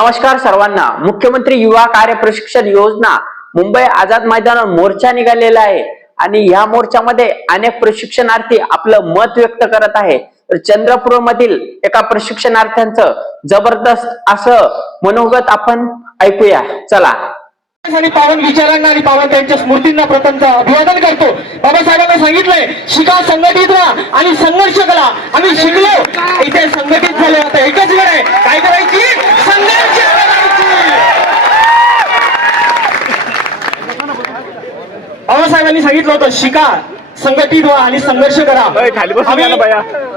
नमस्कार सर्वांना. मुख्यमंत्री युवा कार्य प्रशिक्षण योजना मुंबई आझाद मैदानावर मोर्चा निघालेला आहे. आणि या मोर्चामध्ये अनेक प्रशिक्षणार्थी आपलं मत व्यक्त करत आहे. तर चंद्रपूर मधील एका प्रशिक्षणार्थ्यांचं जबरदस्त असं मनोगत आपण ऐकूया. चला. आणि पावन विचारांना आणि पावन त्यांच्या स्मृतींना प्रथमचं अभिवादन करतो. बाबासाहेबांना सांगितलंय शिका संघटित राहा आणि संघर्ष करा. आम्ही शिकलो. इथे संघटित झाले आता एकच वेळ आहे. काय करायची संघर्ष करायची बाबासाहेबांनी सांगितलं होतं शिका संघटित व्हा आणि संघर्ष करा. आम्ही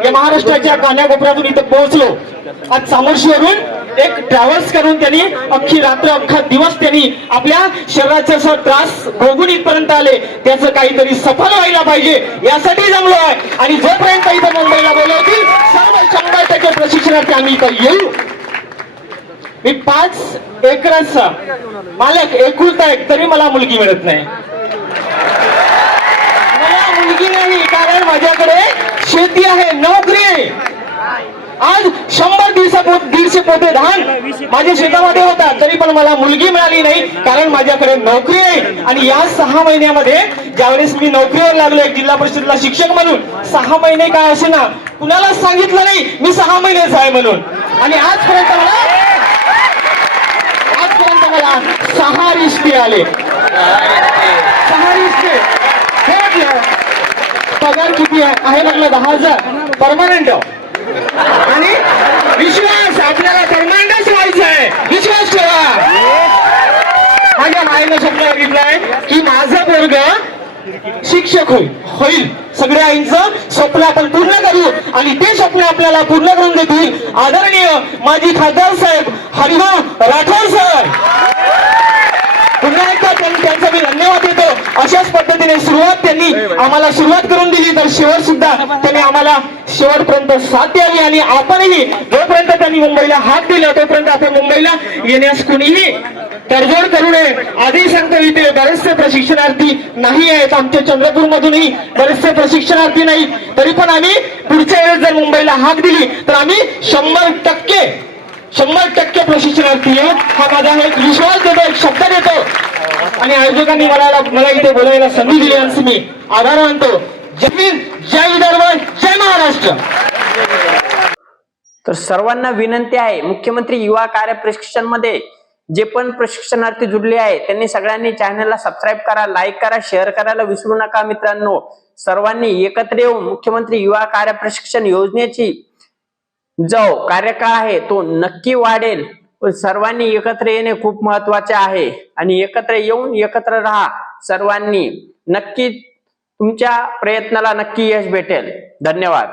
या महाराष्ट्राच्या कान्याकोपऱ्यातून इथं पोहोचलो. आज सामोर्शीवरून एक ट्रॅव्हल्स करून त्यांनी अख्खी रात्र अख्खा दिवस त्यांनी आपल्या शरीराचा असा त्रास भोगून इथपर्यंत आले. त्याचं काहीतरी सफल व्हायला पाहिजे यासाठी जमलो आहे. आणि जोपर्यंत इथं मुंबईला बोलवतील सर्व शंभर टक्के प्रशिक्षणार्थी आम्ही इथं येऊ. मी पाच एकराचा मालक एकुलता एक तरी मला मुलगी मिळत नाही. की नाही कारण माझ्याकडे शेती आहे नोकरी आहे. आज शंभर दिवसापोत दीडशे पोते धान माझ्या शेतामध्ये होता. तरी पण मला मुलगी मिळाली नाही कारण माझ्याकडे नोकरी आहे. आणि या सहा महिन्यामध्ये ज्यावेळेस मी नोकरीवर लागलो एक जिल्हा परिषदला शिक्षक म्हणून सहा महिने काय असे ना कुणालाच सांगितलं नाही मी सहा महिनेच आहे म्हणून. आणि आजपर्यंत मला आजपर्यंत मला सहा रिश्ते आले सहा रिश्ते हे म्हटलं, पगार किती आहे दहा हजार परमानंट हो. आणि विश्वास आपल्याला परमनंटच व्हायचं आहे विश्वास ठेवा. माझ्या माईनं स्वप्न बघितलंय की माझा पोरग शिक्षक होईल. होईल. सगळ्या आईंचं स्वप्न आपण पूर्ण करू आणि ते स्वप्न आपल्याला पूर्ण करून देतील. आदरणीय माजी खासदार साहेब हरिभाऊ राठोड साहेब पुन्हा एकदा त्यांनी त्यांचा मी धन्यवाद देतो अशाच पद्धतीने सुरुवात त्यांनी आम्हाला सुरुवात करून दिली. तर शेवट सुद्धा त्यांनी आम्हाला शेवटपर्यंत साथ द्यावी आणि आपणही जोपर्यंत त्यांनी मुंबईला हात दिला तोपर्यंत आपण मुंबईला येण्यास कुणीही तडजोड करू नये. आधी सांगतो इथे बरेचसे प्रशिक्षणार्थी नाही आहेत. आमच्या चंद्रपूर मधूनही बरेचसे प्रशिक्षणार्थी नाही. तरी पण आम्ही पुढच्या वेळेस जर मुंबईला हाक दिली तर आम्ही शंभर टक्के शंभर टक्के प्रशिक्षणार्थी आहे हा माझा एक विश्वास देतो एक शब्द देतो. आणि आयोजकांनी मला मला इथे बोलायला संधी दिली असं मी आभार मानतो. जमीन जय विदर्भ जय महाराष्ट्र. तर सर्वांना विनंती आहे मुख्यमंत्री युवा कार्य प्रशिक्षणमध्ये जे पण प्रशिक्षणार्थी जुडले आहे त्यांनी सगळ्यांनी चॅनलला सबस्क्राईब करा लाईक करा शेअर करायला विसरू नका मित्रांनो. सर्वांनी एकत्र येऊन मुख्यमंत्री युवा कार्य प्रशिक्षण योजनेची जो कार्यकाळ आहे तो नक्की वाढेल. पण सर्वांनी एकत्र येणे खूप महत्त्वाचे आहे. आणि एकत्र येऊन एकत्र राहा. सर्वांनी नक्की तुमच्या प्रयत्नाला नक्की यश भेटेल. धन्यवाद.